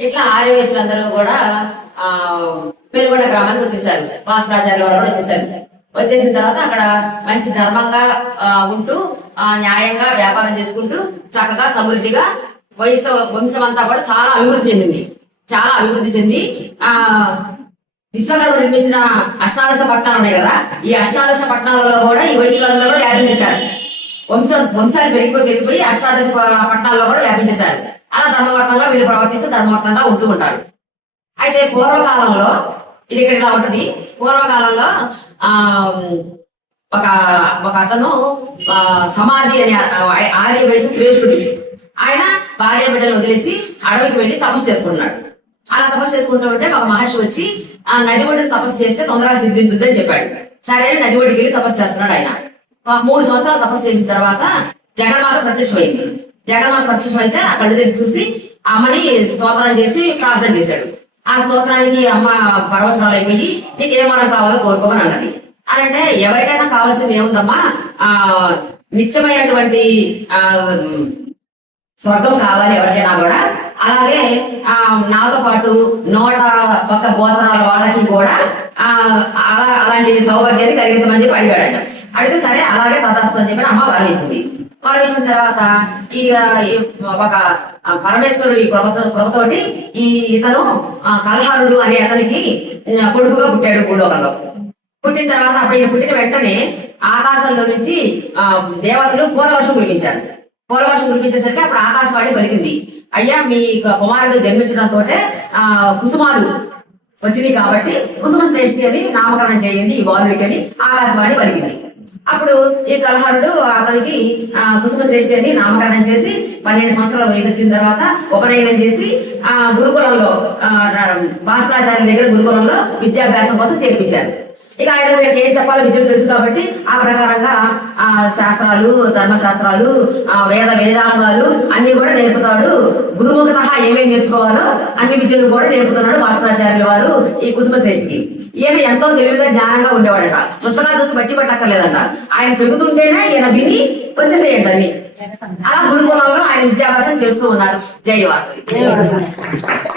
ఇట్లా ఆర్య వయసులందరూ కూడా పెనుగొండ గ్రామానికి వచ్చేసారు. భాస్కరాచార్య వారు కూడా వచ్చేసారు. వచ్చేసిన తర్వాత అక్కడ మంచి ధర్మంగా ఉంటూ న్యాయంగా వ్యాపారం చేసుకుంటూ చక్కగా సమృద్ధిగా వంశం అంతా కూడా చాలా అభివృద్ధి చెందింది. చాలా అభివృద్ధి చెంది విశ్వకర్మ నిర్మించిన అష్టాదశ పట్టణాలు ఉన్నాయి కదా, ఈ అష్టాదశ పట్టణాలలో కూడా ఈ వయసులందరూ కూడా వ్యాపించేశారు. వంశాలు పెరిగిపోయి అష్టాదశ పట్టణాల్లో కూడా వ్యాపించేశారు. అలా ధర్మవర్తంగా వీళ్ళు ప్రవర్తిస్తూ ధర్మవర్తంగా ఉంటూ ఉంటారు. అయితే పూర్వకాలంలో ఇది ఇక్కడ ఇలా ఉంటుంది. పూర్వకాలంలో ఒక అతను సమాధి అనే ఆర్య వయసు శ్రేష్ఠుడు. ఆయన భార్య బిడ్డలు వదిలేసి అడవికి వెళ్ళి తపస్సు చేసుకుంటున్నాడు. అలా తపస్సు చేసుకుంటూ ఉంటే ఒక మహర్షి వచ్చి ఆ నది ఒడిని తపస్సు చేస్తే తొందరగా సిద్ధించుద్దని చెప్పాడు. సరే నది ఒడికి వెళ్ళి తపస్సు చేస్తున్నాడు. ఆయన 3 సంవత్సరాలు తపస్సు చేసిన తర్వాత జగన్మాత ప్రత్యక్షమైంది. జగన్మాత ప్రత్యక్షమైతే ఆ కళ్ళు తెసి చూసి అమ్మని స్తోత్రం చేసి ప్రార్థన చేశాడు. ఆ స్తోత్రానికి అమ్మ పరవశరాలు అయిపోయి నీకు ఏమనం కావాలో కోరుకోమని అన్నది. అంటే ఎవరికైనా కావాల్సింది ఏముందమ్మా, నిత్యమైనటువంటి స్వర్గం కావాలి ఎవరికైనా కూడా. అలాగే నాతో పాటు 101 గోత్రాల వాళ్ళకి కూడా అలాంటి సౌభాగ్యాన్ని కలిగించమని చెప్పి అడిగాడు ఆయన. అడిగితే సరే అలాగే తదాస్తు అని చెప్పి అమ్మ వరమించింది. వరమించిన తర్వాత ఒక పరమేశ్వరుడి కృపతోటి ఇతను కల్హారుడు అనే అతనికి కొడుకుగా పుట్టాడు భూలోకంలో. పుట్టిన తర్వాత అప్పుడు పుట్టిన వెంటనే ఆకాశంలో నుంచి దేవతలు పూలవర్షం కురిపించారు. పూలవర్షం కురిపించేసరికి అప్పుడు ఆకాశవాణి పలికింది, అయ్యా మీ కుమారుడు జన్మించడంతో కుసుమాలు వచ్చినాయి కాబట్టి కుసుమ శ్రేష్ఠి అని నామకరణం చేయండి ఈ బాలుడికి అని ఆకాశవాణి పలికింది. అప్పుడు ఈ కల్హారుడు అతనికి కుసుమ శ్రేష్ఠి అని నామకరణం చేసి 12 సంవత్సరాల వయసు వచ్చిన తర్వాత ఉపనయనం చేసి గురుకులంలో భాస్కరాచార్య దగ్గర గురుకులంలో విద్యాభ్యాసం కోసం చేర్పించారు. ఇక ఆయన వీళ్ళకి ఏం చెప్పాలో విద్యలు తెలుసు కాబట్టి ఆ ప్రకారంగా శాస్త్రాలు, ధర్మశాస్త్రాలు, వేదాంగాలు అన్ని కూడా నేర్పుతాడు. గురుముఖత ఏమేమి నేర్చుకోవాలో అన్ని విద్యలు కూడా నేర్పుతున్నాడు భాస్కరాచార్యుల వారు ఈ కుసుమ శ్రేష్ఠికి. ఈయన ఎంతో తెలివిగా జ్ఞానంగా ఉండేవాడట. పుస్తకాలు చూసి బట్టి పట్టక్కర్లేదంట. ఆయన చెబుతుంటేనే ఈయన విని వచ్చేసేయండి అన్ని. అలా గురుకులంలో ఆయన విద్యాభ్యాసం చేస్తూ ఉన్నారు. జై వాసవి.